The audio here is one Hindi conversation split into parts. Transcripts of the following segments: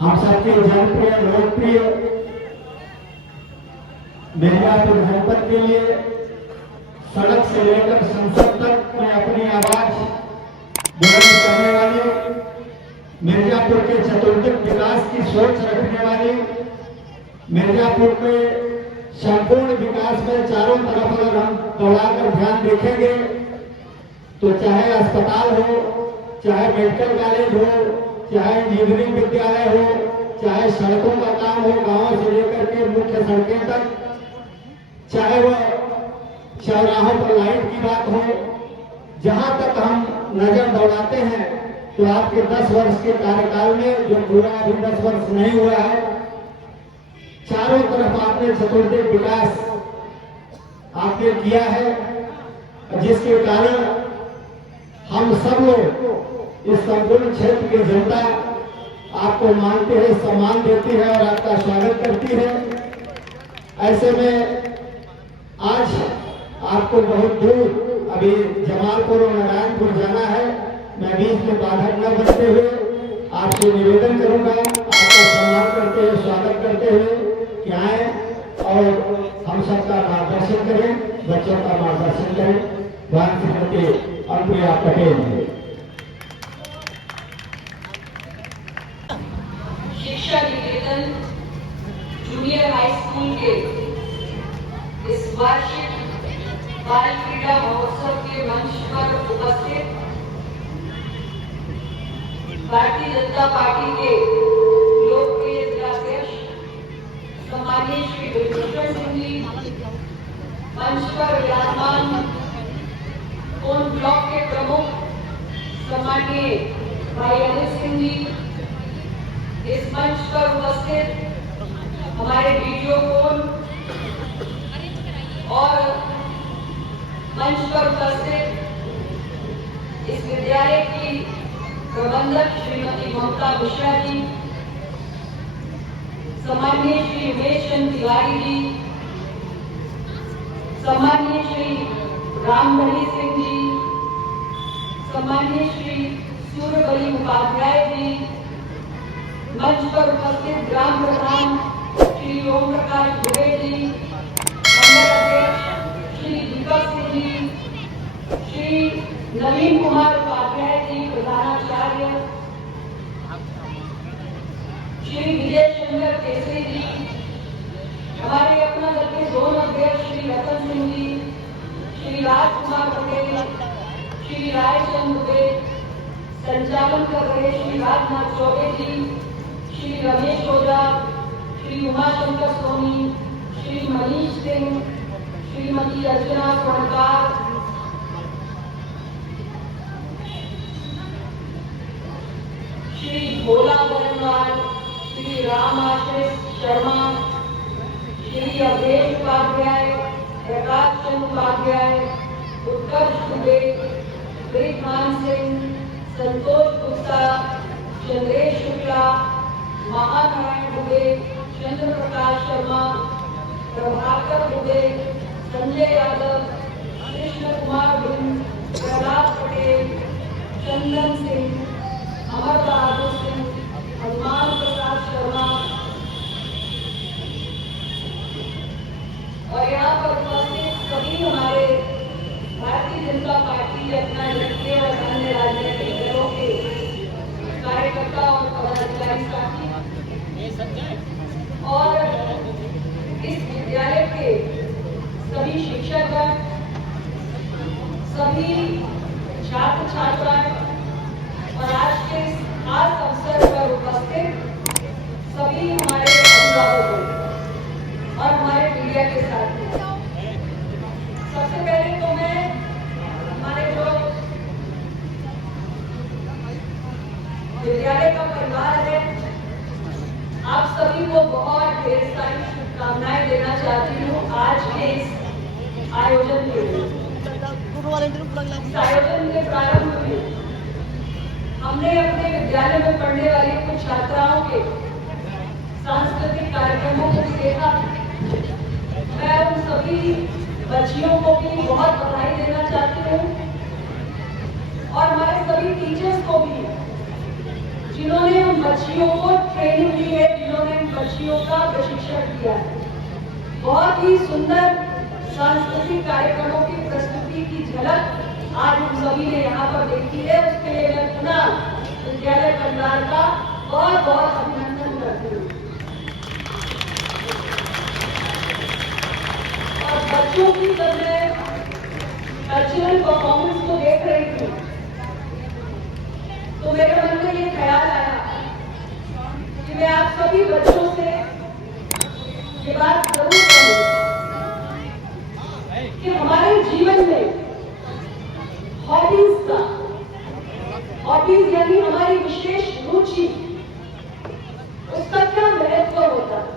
हम सबके जनप्रिय लोकप्रिय मिर्जापुर जनपद के लिए सड़क से लेकर संसद तक में अपनी आवाज बुलंद करने वाली, मिर्जापुर के चतुर्दिक विकास की सोच रखने वाली, मिर्जापुर के संपूर्ण विकास में चारों तरफ अगर हम दौड़ाकर ध्यान देखेंगे तो चाहे अस्पताल हो, चाहे मेडिकल कॉलेज हो, चाहे इंजीनियरिंग विद्यालय हो, चाहे सड़कों का काम हो गांव से लेकर के मुख्य सड़कें तक, चाहे वह चौराहों पर लाइट की बात हो, जहां तक हम नजर दौड़ाते हैं तो आपके 10 वर्ष के कार्यकाल में, जो पूरा अभी 10 वर्ष नहीं हुआ है, चारों तरफ आपने चतुर्दिक विकास आपने किया है, जिसके कारण हम सब लोग इस संपूर्ण क्षेत्र की जनता आपको मानते हैं, सम्मान देती है और आपका स्वागत करती है। ऐसे में आज आपको बहुत दूर अभी जमालपुर और नारायणपुर जाना है। मैं बीच में बाधक न बनते हुए आपसे निवेदन करूंगा, आपका सम्मान करते हुए, स्वागत करते हुए कि आए और हम सबका मार्गदर्शन करें, बच्चों का मार्गदर्शन करें। वहां श्रीमती अनुप्रिया पटेल। शिक्षा निकेतन जूनियर हाई स्कूल के इस वार्षिक बाल क्रीड़ा महोत्सव के मंच पर उपस्थित भारतीय जनता पार्टी के लोकप्रिय जिलाध्यक्ष सम्माननीय श्री विभूषण सिंह जी, मंच पर विराजमान कोन ब्लॉक के प्रमुख सम्माननीय भाई अनिल सिंह जी, इस मंच पर उपस्थित हमारे वीडियो कोन और मंच पर उपस्थित इस विद्यालय की प्रबंधक श्रीमती ममता मिश्रा जी, सम्माननीय श्री उमेश चंद तिवारी जी, सम्माननीय श्री रामधनी सिंह जी, सम्माननीय श्री सूर्यबली उपाध्याय जी, मंच पर उपस्थित ग्राम प्रधान श्री ओम प्रकाश दुबे जी, मंडल अध्यक्ष श्री दीपक सिंह जी, श्री नवीन कुमार उपाध्याय जी प्रधानाचार्य, श्री विजय चंद्र केसरी जी, हमारे अपना दल के जोन अध्यक्ष श्री रतन सिंह जी, श्री राजकुमार पटेल, श्री रायचंद दुबे, संचालन कर रहे श्री राजनाथ चौबे जी, श्री रमेश ओझा, श्री उमाशंकर सोनी, श्री मनीष सिंह, श्रीमती अर्चना स्वर्णकार, श्री भोला बरनवाल, श्री राम आशीष शर्मा, श्री अवधेश उपाध्याय, प्रकाश चंद उपाध्याय, उत्कर्ष दुबे, ब्रिजमान सिंह, संतोष गुप्ता, चंद्रेश शुक्ला, महानारायण दुबे, चंद्र प्रकाश शर्मा, प्रभाकर दुबे, संजय यादव, कृष्ण कुमार बिंद, प्रहलाद पटेल, चंदन सिंह, अमर बहादुर सिंह, हनुमान प्रसाद शर्मा और यहाँ पर उपस्थित सभी हमारे भारतीय जनता पार्टी अपना लोकप्रिय और अन्य राजनीतिक दलों के कार्यकर्ता और पदाधिकारी साथी और इस विद्यालय के सभी शिक्षकगण, सभी छात्र छात्राएं और आज के इस खास अवसर पर उपस्थित सभी हमारे अभिभावक और हमारे मीडिया के साथी। सबसे पहले तो मैं हमारे जो विद्यालय का परिवार है, आप सभी को बहुत ढेर सारी शुभकामनाएं देना चाहती हूँ आज के इस आयोजन के लिए। इस आयोजन के प्रारंभ में हमने अपने विद्यालय में पढ़ने वाली कुछ छात्राओं के सांस्कृतिक कार्यक्रमों को देखा। मैं उन सभी बच्चियों को भी बहुत बधाई देना चाहती हूँ और हमारे सभी टीचर्स को भी, जिन्होंने उन बच्चियों को ट्रेनिंग दी है, जिन्होंने इन बच्चियों का प्रशिक्षण दिया है। बहुत ही सुंदर सांस्कृतिक कार्यक्रमों की प्रस्तुति की झलक आज हम सभी ने यहाँ पर देखी है। उसके लिए मैं पुनः विद्यालय परिवार का बहुत बहुत अभिनंदन करती हूँ। और बच्चों की जब मैं कल्चरल परफॉर्मेंस को देख रही थी तो मेरे मन में ये ख्याल आया कि मैं आप सभी बच्चों से ये बात जरूर कहूँ कि हमारे जीवन में हॉबीज यानी हमारी विशेष रुचि, उसका क्या महत्व होता है।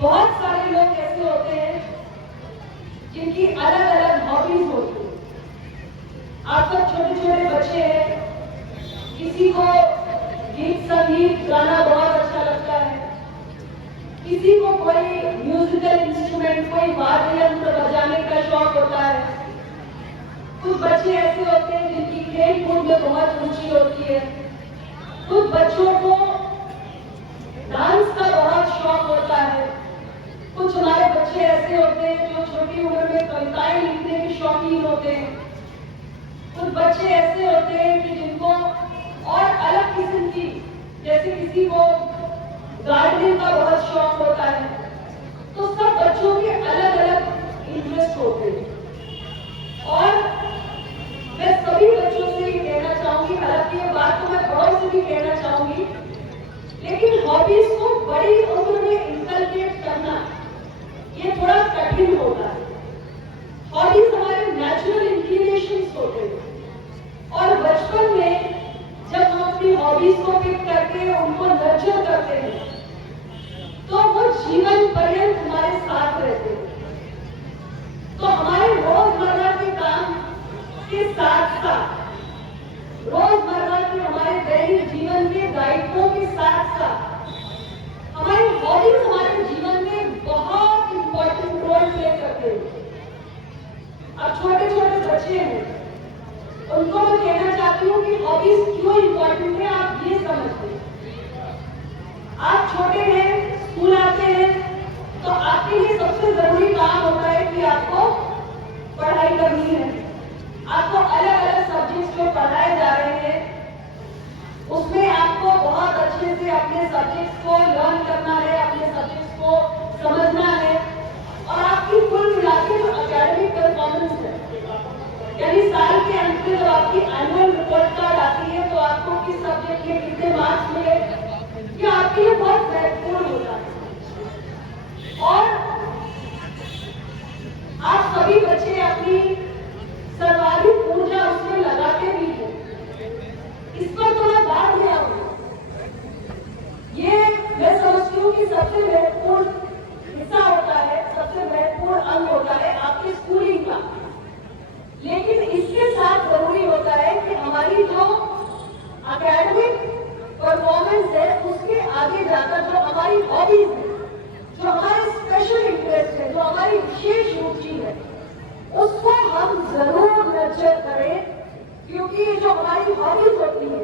बहुत सारे लोग ऐसे होते हैं जिनकी अलग अलग हॉबीज होती है। आप सब छोटे छोटे बच्चे हैं, किसी को गीत संगीत गाना बहुत अच्छा लगता है, किसी को कोई म्यूजिकल इंस्ट्रूमेंट, कोई वाद्य यंत्र बजाने का शौक होता है। कुछ बच्चे ऐसे होते हैं जिनकी खेल कूद में बहुत रुचि होती है। कुछ बच्चों को डांस का बहुत शौक होता है। कुछ हमारे बच्चे ऐसे होते हैं जो छोटी उम्र में कविताएं लिखने के शौकीन होते हैं। कुछ बच्चे ऐसे होते हैं कि जिनको और अलग किस्म की, जैसे किसी को गार्डनिंग का बहुत शौक होता है। तो सब बच्चों के अलग अलग इंटरेस्ट होते हैं। और मैं सभी बच्चों से ये कहना चाहूंगी, हालांकि ये बात तो मैं बड़ों से भी कहना चाहूंगी, लेकिन हॉबीज को बड़ी उम्र में इंकलकेट करना ये थोड़ा कठिन होता है। हॉबीज हमारे नेचुरल इंक्लिनेशंस होते हैं और बचपन में जब हम अपनी हॉबीज को पिक करके उनको नर्चर करते हैं तो वो जीवन पर्यंत हमारे साथ रहते हैं। तो हमारे रोजमर्रा के काम के साथ साथ, रोजमर्रा के हमारे दैनिक जीवन के दायित्वों के साथ साथ हमारी हॉबीज हमारे जीवन में बहुत इंपॉर्टेंट रोल प्ले करते हैं। अब छोटे छोटे बच्चे हैं, उनको मैं कहना चाहती हूँ कि हॉबीज क्यों इंपॉर्टेंट है। आप ये समझते हैं, आप छोटे हैं, स्कूल आते हैं, तो आपके लिए सबसे जरूरी काम होता है कि आपको पढ़ाई करनी है। आपको अलग अलग सब्जेक्ट्स जो पढ़ाए जा रहे हैं उसमें आपको बहुत अच्छे से अपने सब्जेक्ट्स को लर्न करना है, अपने सब्जेक्ट्स को समझना है। और आपकी कुल मिलाकर जो एकेडमिक परफॉर्मेंस है, यानी साल के अंत में जब आपकी एनुअल रिपोर्ट कार्ड आती है तो आपको किस सब्जेक्ट में कितने मार्क्स मिले, ये आपके लिए बहुत महत्वपूर्ण होता है। और आप सभी बच्चे अपनी सर्वाधिक ऊर्जा उसमें लगाते भी हैं। इस पर तो मैं बाद में आऊंगी। ये मैं समझती हूँ कि सबसे महत्वपूर्ण हिस्सा होता है, सबसे महत्वपूर्ण अंग होता है आपकी स्कूलिंग का। लेकिन इसके साथ जरूरी होता है कि हमारी जो एकेडमिक परफॉर्मेंस है उसके आगे जाकर जो हमारी हॉबीज है, जो हमारे स्पेशल इंटरेस्ट है, जो हमारी विशेष रुचि है, उसको हम जरूर नर्चर करें। क्योंकि जो हमारी हॉबीज होती है,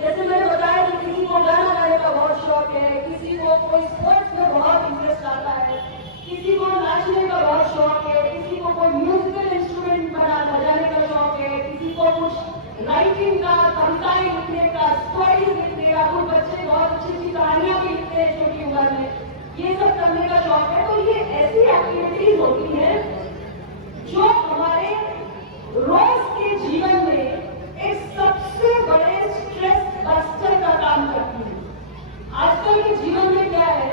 जैसे मैंने बताया कि किसी को गाना गाने का बहुत शौक है, किसी को कोई स्पोर्ट्स में बहुत इंटरेस्ट आता है, किसी को नाचने का बहुत शौक है, किसी को कोई म्यूजिकल इंस्ट्रूमेंट बजाने का शौक है, किसी को कुछ राइटिंग का, कविताएं लिखने का, स्टोरीज लिखने का, कुछ बच्चे बहुत अच्छी अच्छी कहानियां भी लिखते हैं छोटी उम्र में, ये सब करने का शौक है। तो ये ऐसी एक्टिविटीज होती है जो हमारे रोज के जीवन में एक सबसे बड़े स्ट्रेस बस्टर का काम करती है। आजकल के जीवन में क्या है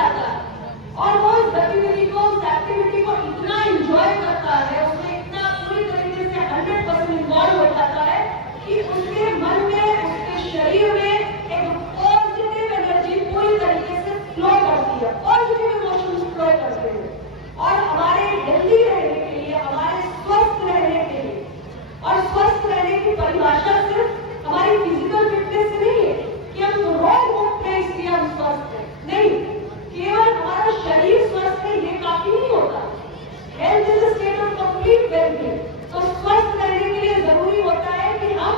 जाता है और वो उस गतिविधि को, उस एक्टिविटी को इतना एंजॉय करता है, उसमें इतना पूरी तरीके से 100% इन्वॉल्व हो जाता है कि उसके मन में, उसके शरीर में एक पॉजिटिव एनर्जी पूरी तरीके से फ्लो करती है, पॉजिटिव इमोशंस फ्लो करते हैं। और हमारे हेल्दी रहने के लिए, हमारे स्वस्थ रहने के लिए, और स्वस्थ रहने की परिभाषा सिर्फ हमारी फिजिकल फिटनेस से नहीं है कि हम रोग मुक्त हैं इसलिए हम स्वस्थ हैं, नहीं, केवल हमारा शरीर स्वस्थ है ये काफी नहीं होता। Health is a state of complete wellbeing. तो स्वस्थ रहने के लिए जरूरी होता है कि हम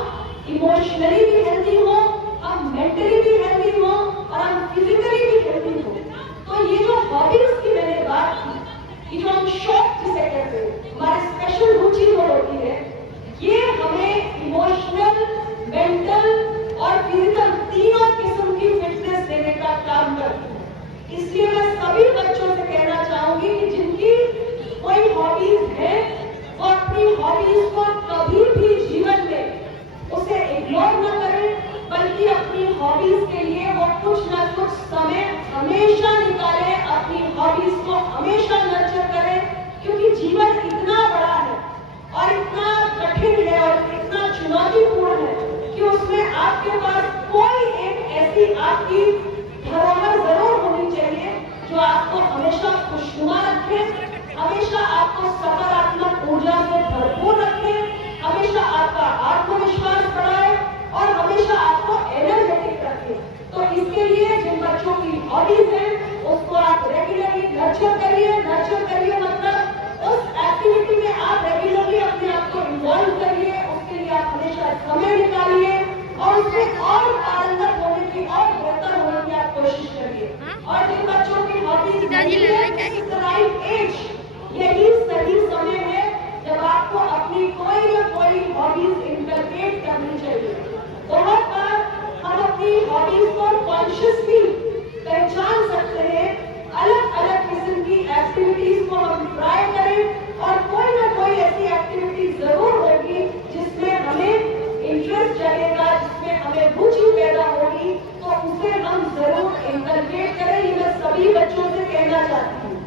इमोशनली भी हेल्दी हो, हम मेंटली भी हेल्दी हो और हम फिजिकली भी हेल्दी हो। तो ये जो हॉबीज की मैंने बात की, ये जो हम शौक जिसे कहते हैं, हमारे स्पेशल रुचि जो होती है, ये हमें इमोशनल, मेंटल और फिजिकल तीनों किस्म की फिटनेस देने का काम करती है। इसलिए मैं सभी बच्चों से कहना चाहूंगी कि जिनकी कोई हॉबीज है, वो अपनी हॉबीज को कभी भी जीवन में उसे इग्नोर न करें, बल्कि अपनी हॉबीज के लिए वो कुछ न कुछ समय हमेशा निकाले, अपनी हॉबीज को हमेशा नर्चर करें, क्योंकि जीवन इतना बड़ा है और इतना कठिन है और इतना चुनौतीपूर्ण है कि उसमें आपके पास कोई एक ऐसी आपकी धरोहर जरूर होनी चाहिए जो आपको हमेशा खुशनुमा रखे, हमेशा आपको सकारात्मक ऊर्जा से भरपूर रखे, हमेशा आपका आत्मविश्वास बढ़ाए और हमेशा आपको एनर्जेटिक रखे। तो इसके लिए जिन बच्चों की हॉबीज है उसको आप रेगुलरली नर्चर करिए। नर्चर करिए मतलब उस एक्टिविटी में आप रेगुलरली अपने आप को इन्वॉल्व करिए, उसके लिए आप हमेशा समय निकालिए और उसमें और पारंगत होने की और बेहतर होने की आप कोशिश करिए। और जिन बच्चों की हॉबीज राइट एज, यही सही समय है जब आपको अपनी कोई न कोई हॉबीज इंटरप्रेट करनी चाहिए। बहुत बार हम अपनी हॉबीज को कॉन्शियसली पहचान सकते हैं, अलग अलग किस्म की एक्टिविटीज को हम ट्राई करें और कोई ना कोई ऐसी एक्टिविटी जरूर होगी जिसमें हमें इंटरेस्ट जगेगा, जिसमें हमें रुचि पैदा होगी, तो उसे हम जरूर इंटरप्रेट करें। ये मैं सभी बच्चों से कहना चाहती हूँ।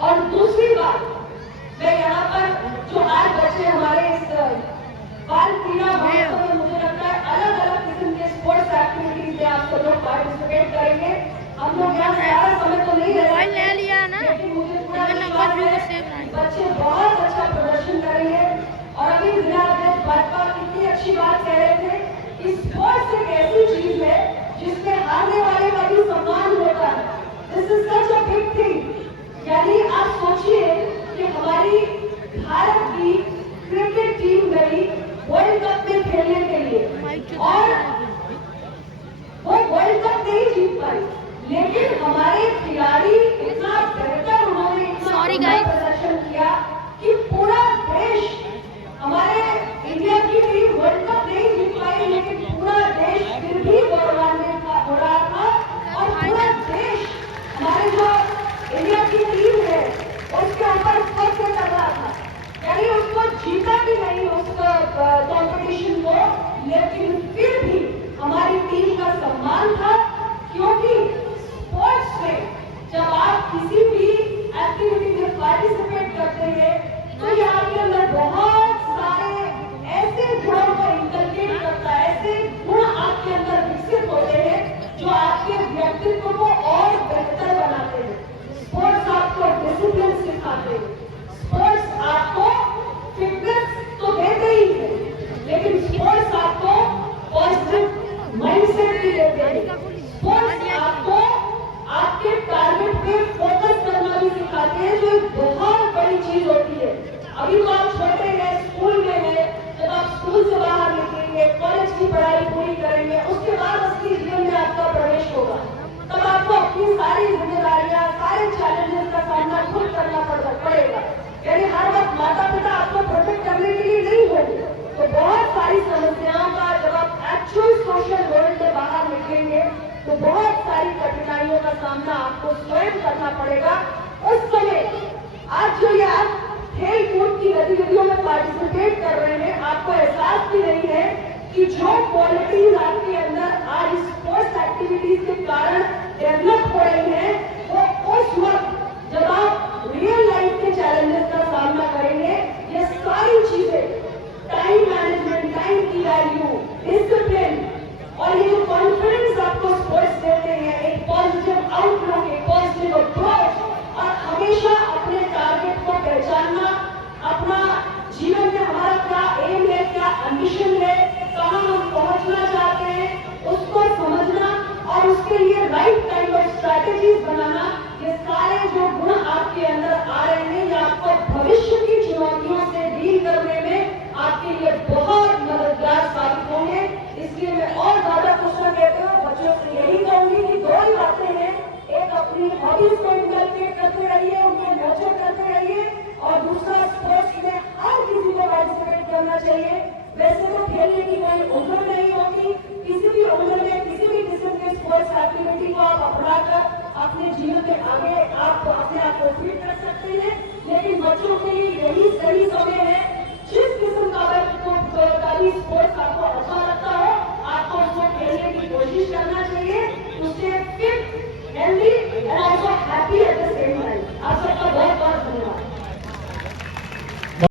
और दूसरी बात, मैं यहाँ पर जो आज बच्चे हमारे इस बाल क्रीड़ा महोत्सव में, मुझे लगता है अलग अलग किस्म के स्पोर्ट्स एक्टिविटीज में आप सब लोग पार्टिसिपेट करेंगे। हम लोग यहाँ सारा समय तो नहीं रहेंगे, लेकिन मुझे पूरा विश्वास है बच्चे बहुत अच्छा प्रदर्शन करेंगे। और अभी जिला अध्यक्ष भाजपा कितनी अच्छी बात कह रहे थे कि स्पोर्ट्स एक ऐसी चीज है जिसमें हारने वाले का भी सम्मान होता है। This is such a big thing. यानी आप सोचिए कि हमारी भारत की क्रिकेट टीम गई वर्ल्ड कप में खेलने के लिए और वो वर्ल्ड कप नहीं जीत पाई, लेकिन हमारे खिलाड़ी इतना बेहतर, उन्होंने इतना प्रदर्शन किया कि पूरा देश, हमारे इंडिया की टीम वर्ल्ड कप नहीं जीत पाई, लेकिन पूरा देश फिर भी गौरवान्वित हो रहा था। और पूरा देश हमारे जो इंडिया की टीम है उसके ऊपर फर्क कर रहा था, यानी उसको जीता भी नहीं उस कॉम्पिटिशन को, लेकिन फिर भी हमारी टीम का सम्मान था। क्योंकि स्पोर्ट्स में जब आप किसी भी एक्टिविटी में पार्टिसिपेट करते हैं तो ये आपके अंदर बहुत सारे ऐसे गुणों को इंकलकेट करता है, ऐसे गुण आपके अंदर विकसित होते हैं जो आपके व्यक्तित्व को और बेहतर बनाते हैं। स्पोर्ट्स आपको डिसिप्लिन सिखाते हैं, स्पोर्ट्स आपको फिटनेस तो देते ही है, लेकिन स्पोर्ट्स आपको पॉजिटिव माइंडसेट भी देते हैं। स्पोर्ट्स आपको आपके टारगेट पे फोकस करना भी सिखाते हैं, जो एक बहुत बड़ी चीज होती है। अभी तो आप छोटे हैं, स्कूल में हैं, जब आप स्कूल से बाहर निकलेंगे, कॉलेज की पढ़ाई पूरी करेंगे, उसके बाद असली जीवन में आपका प्रवेश होगा। तब आपको अपनी सारी जिम्मेदारियां, सारे चैलेंजेस का सामना खुद करना पड़ेगा। यानी हर वक्त माता पिता आपको प्रोटेक्ट करने के लिए नहीं होगी, तो बहुत सारी समस्याओं का जब आप एक्चुअल सोशल वर्ल्ड में बाहर निकलेंगे तो बहुत सारी कठिनाइयों का सामना आपको स्वयं करना पड़ेगा। उस समय आज जो ये आप खेल कूद की गतिविधियों में पार्टिसिपेट कर रहे हैं, आपको एहसास भी नहीं है कि जो क्वालिटीज आपके अंदर आज स्पोर्ट्स एक्टिविटीज के कारण डेवलप हो रही है, वो राइट काइंड ऑफ स्ट्रैटेजीज बनाना, ये सारे जो गुण आपके अंदर आ रहे हैं, ये आपको भविष्य की चुनौतियों से डील करने में आपके लिए बहुत मददगार साबित होंगे। इसलिए मैं और ज्यादा कुछ ना कहते हुए बच्चों से यही कहूंगी कि दो ही बातें हैं, एक अपनी हॉबीज को इनकलकेट करते रहिए, उनको नर्चर करते रहिए, और दूसरा स्पोर्ट्स में हर किसी को पार्टिसिपेट करना चाहिए। वैसे तो खेलने की कोई उम्र नहीं होती, किसी भी उम्र में किसी भी किस्म के स्पोर्ट्स एक्टिविटी को आप अपनाकर अपने जीवन में आगे आप अपने आप को फिट कर सकते हैं।